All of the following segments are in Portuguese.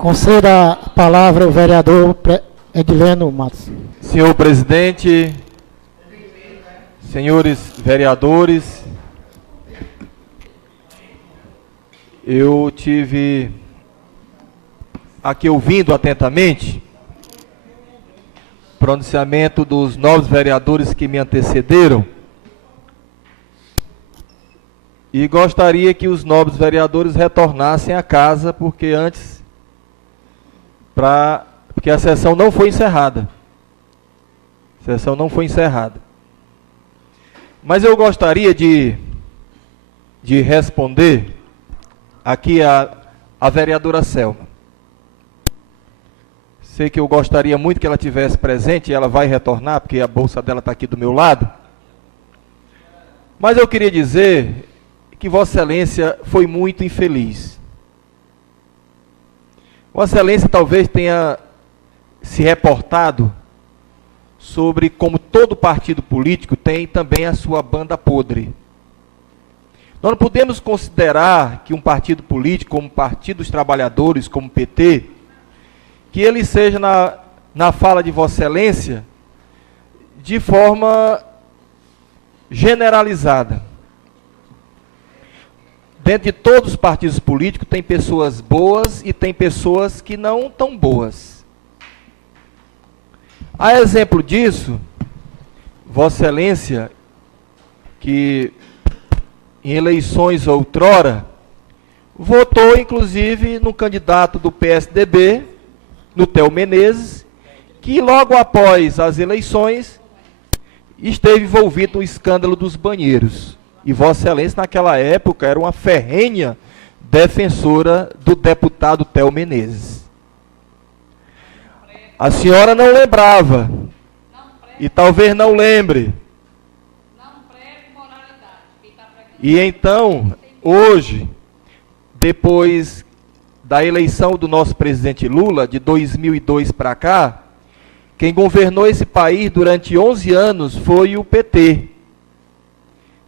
Conceda a palavra ao vereador Edileno Matos. Senhor presidente, senhores vereadores, eu tive aqui ouvindo atentamente o pronunciamento dos novos vereadores que me antecederam e gostaria que os novos vereadores retornassem à casa, porque a sessão não foi encerrada. A sessão não foi encerrada. Mas eu gostaria de responder aqui a vereadora Selma. Sei que eu gostaria muito que ela tivesse presente, e ela vai retornar, porque a bolsa dela está aqui do meu lado. Mas eu queria dizer que Vossa Excelência foi muito infeliz. Vossa Excelência talvez tenha se reportado sobre como todo partido político tem também a sua banda podre. Nós não podemos considerar que um partido político, como o Partido dos Trabalhadores, como o PT, que ele seja, na fala de Vossa Excelência, de forma generalizada. Dentro de todos os partidos políticos tem pessoas boas e tem pessoas que não tão boas. A exemplo disso, Vossa Excelência, que em eleições outrora, votou inclusive no candidato do PSDB, no Theo Menezes, que logo após as eleições esteve envolvido no escândalo dos banheiros. E Vossa Excelência, naquela época, era uma ferrenha defensora do deputado Theo Menezes. A senhora não lembrava, e talvez não lembre. E então, hoje, depois da eleição do nosso presidente Lula, de 2002 para cá, quem governou esse país durante 11 anos foi o PT,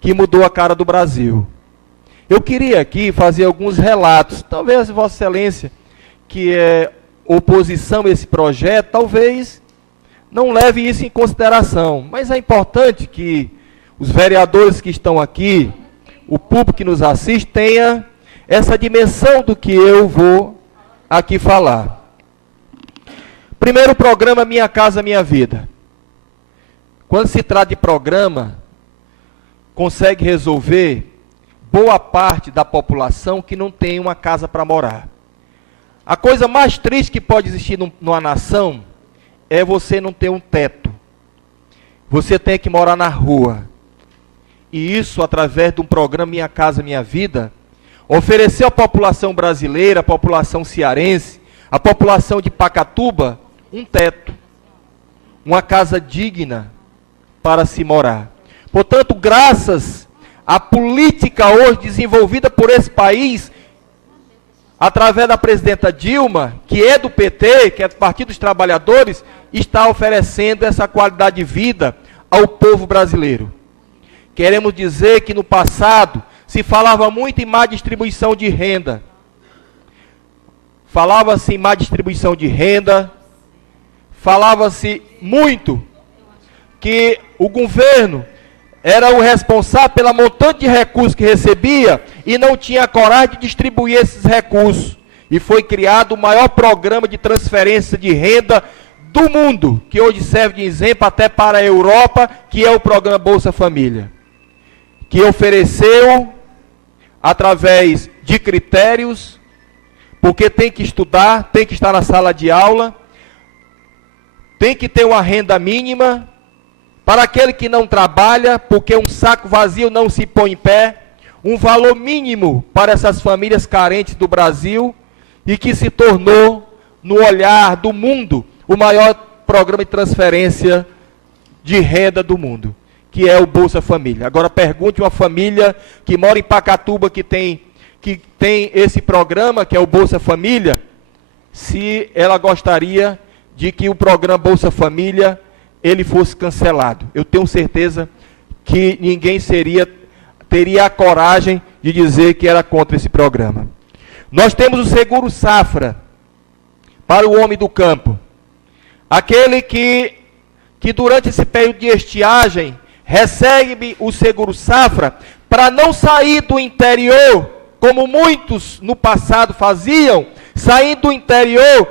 que mudou a cara do Brasil. Eu queria aqui fazer alguns relatos, talvez Vossa Excelência, que é oposição a esse projeto, talvez não leve isso em consideração, mas é importante que os vereadores que estão aqui, o público que nos assiste, tenha essa dimensão do que eu vou aqui falar. Primeiro programa Minha Casa Minha Vida. Quando se trata de programa, consegue resolver boa parte da população que não tem uma casa para morar. A coisa mais triste que pode existir numa nação é você não ter um teto. Você tem que morar na rua. E isso, através de um programa Minha Casa Minha Vida, ofereceu à população brasileira, à população cearense, à população de Pacatuba, um teto. Uma casa digna para se morar. Portanto, graças à política hoje desenvolvida por esse país, através da presidenta Dilma, que é do PT, que é do Partido dos Trabalhadores, está oferecendo essa qualidade de vida ao povo brasileiro. Queremos dizer que no passado se falava muito em má distribuição de renda. Falava-se em má distribuição de renda, falava-se muito que o governo era o responsável pela montante de recursos que recebia e não tinha coragem de distribuir esses recursos. E foi criado o maior programa de transferência de renda do mundo, que hoje serve de exemplo até para a Europa, que é o programa Bolsa Família, que ofereceu, através de critérios, porque tem que estudar, tem que estar na sala de aula, tem que ter uma renda mínima, para aquele que não trabalha, porque um saco vazio não se põe em pé, um valor mínimo para essas famílias carentes do Brasil, e que se tornou, no olhar do mundo, o maior programa de transferência de renda do mundo, que é o Bolsa Família. Agora pergunte uma família que mora em Pacatuba, que tem esse programa, que é o Bolsa Família, se ela gostaria de que o programa Bolsa Família ele fosse cancelado. Eu tenho certeza que ninguém teria a coragem de dizer que era contra esse programa. Nós temos o Seguro Safra, para o homem do campo. Aquele que durante esse período de estiagem recebe o seguro safra para não sair do interior, como muitos no passado faziam, saindo do interior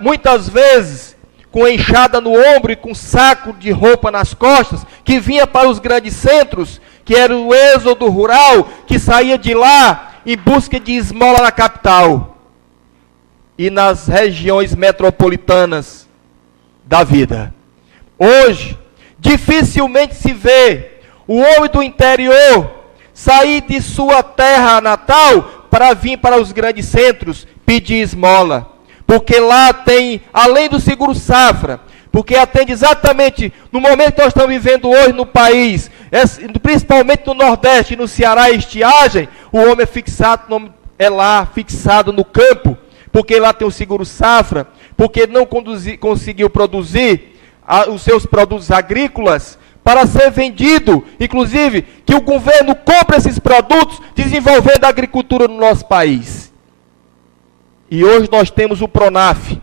muitas vezes com a enxada no ombro e com saco de roupa nas costas, que vinha para os grandes centros, que era o êxodo rural, que saía de lá em busca de esmola na capital e nas regiões metropolitanas da vida. Hoje, dificilmente se vê o homem do interior sair de sua terra natal para vir para os grandes centros pedir esmola. Porque lá tem, além do seguro safra, porque atende exatamente no momento que nós estamos vivendo hoje no país, principalmente no Nordeste e no Ceará, estiagem, o homem é fixado, fixado no campo, porque lá tem o seguro safra, porque não conseguiu produzir os seus produtos agrícolas para ser vendido, inclusive que o governo compre esses produtos, desenvolvendo a agricultura no nosso país. E hoje nós temos o PRONAF,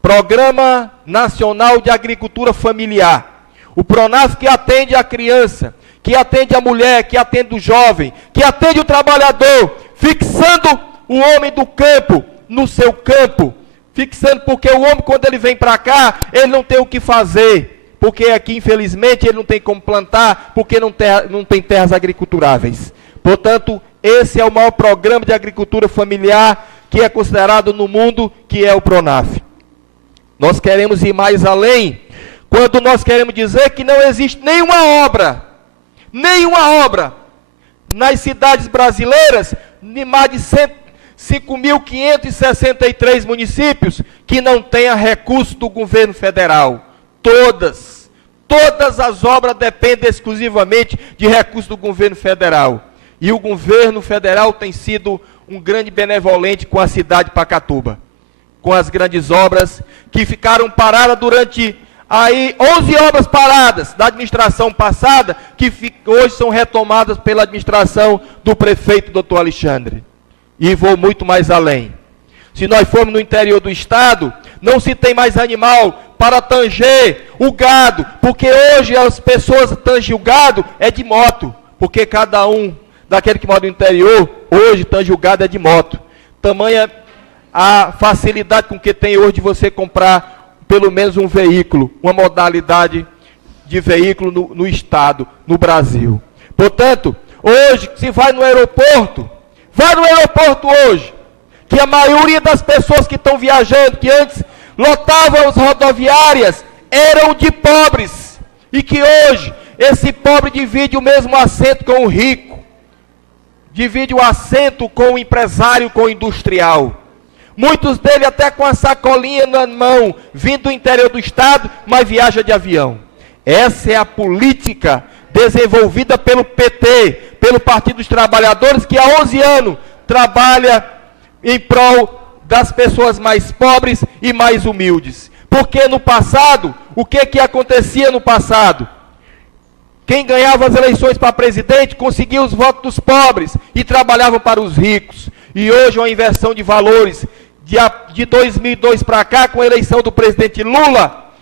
Programa Nacional de Agricultura Familiar. O PRONAF que atende a criança, que atende a mulher, que atende o jovem, que atende o trabalhador, fixando o homem do campo no seu campo, fixando porque o homem quando ele vem para cá, ele não tem o que fazer, porque aqui infelizmente ele não tem como plantar, porque não tem terras agriculturáveis. Portanto, esse é o maior programa de agricultura familiar que é considerado no mundo, que é o PRONAF. Nós queremos ir mais além, quando nós queremos dizer que não existe nenhuma obra nas cidades brasileiras, de mais de 5.563 municípios, que não tenha recurso do governo federal. Todas as obras dependem exclusivamente de recurso do governo federal. E o governo federal tem sido um grande benevolente com a cidade de Pacatuba, com as grandes obras que ficaram paradas durante 11 obras paradas da administração passada, que hoje são retomadas pela administração do prefeito Dr. Alexandre. E vou muito mais além. Se nós formos no interior do estado, não se tem mais animal para tanger o gado, porque hoje as pessoas tangem o gado é de moto, porque cada um daquele que mora no interior, hoje tange o gado é de moto. Tamanha a facilidade com que tem hoje de você comprar pelo menos um veículo, uma modalidade de veículo no estado, no Brasil. Portanto, hoje, se vai no aeroporto hoje, que a maioria das pessoas que estão viajando, que antes lotavam as rodoviárias, eram de pobres, e que hoje, esse pobre divide o mesmo assento com o rico, divide o assento com o empresário, com o industrial. Muitos deles até com a sacolinha na mão, vindo do interior do estado, mas viaja de avião. Essa é a política desenvolvida pelo PT, pelo Partido dos Trabalhadores, que há 11 anos trabalha em prol das pessoas mais pobres e mais humildes. Porque no passado, o que acontecia no passado? Quem ganhava as eleições para presidente conseguia os votos dos pobres e trabalhava para os ricos. E hoje uma inversão de valores de 2002 para cá, com a eleição do presidente Lula,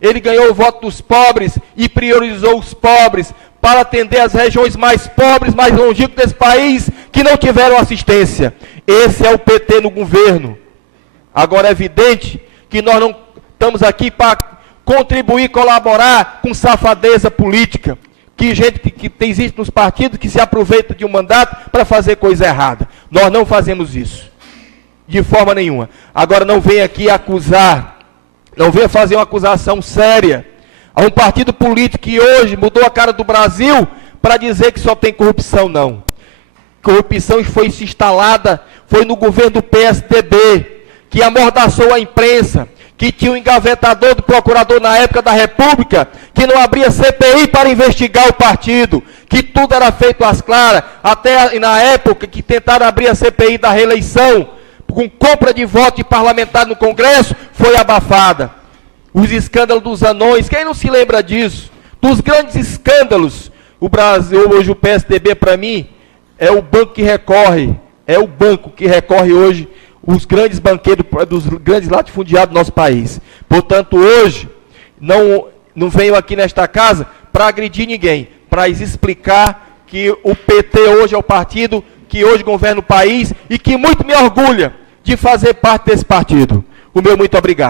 ele ganhou o voto dos pobres e priorizou os pobres para atender as regiões mais pobres, mais longínquas desse país, que não tiveram assistência. Esse é o PT no governo. Agora é evidente que nós não estamos aqui para contribuir, colaborar com safadeza política, que gente que existe nos partidos que se aproveita de um mandato para fazer coisa errada. Nós não fazemos isso, de forma nenhuma. Agora não venha aqui acusar, não venha fazer uma acusação séria a um partido político que hoje mudou a cara do Brasil para dizer que só tem corrupção, não. Corrupção foi se instalada, foi no governo do PSDB, que amordaçou a imprensa, que tinha um engavetador do procurador na época da República, que não abria CPI para investigar o partido, que tudo era feito às claras, até na época que tentaram abrir a CPI da reeleição, com compra de voto de parlamentar no Congresso, foi abafada. Os escândalos dos anões, quem não se lembra disso? Dos grandes escândalos, o Brasil, hoje o PSDB para mim, é o banco que recorre hoje os grandes banqueiros, dos grandes latifundiários do nosso país. Portanto, hoje, não venho aqui nesta casa para agredir ninguém, para explicar que o PT hoje é o partido que hoje governa o país e que muito me orgulha de fazer parte desse partido. O meu muito obrigado.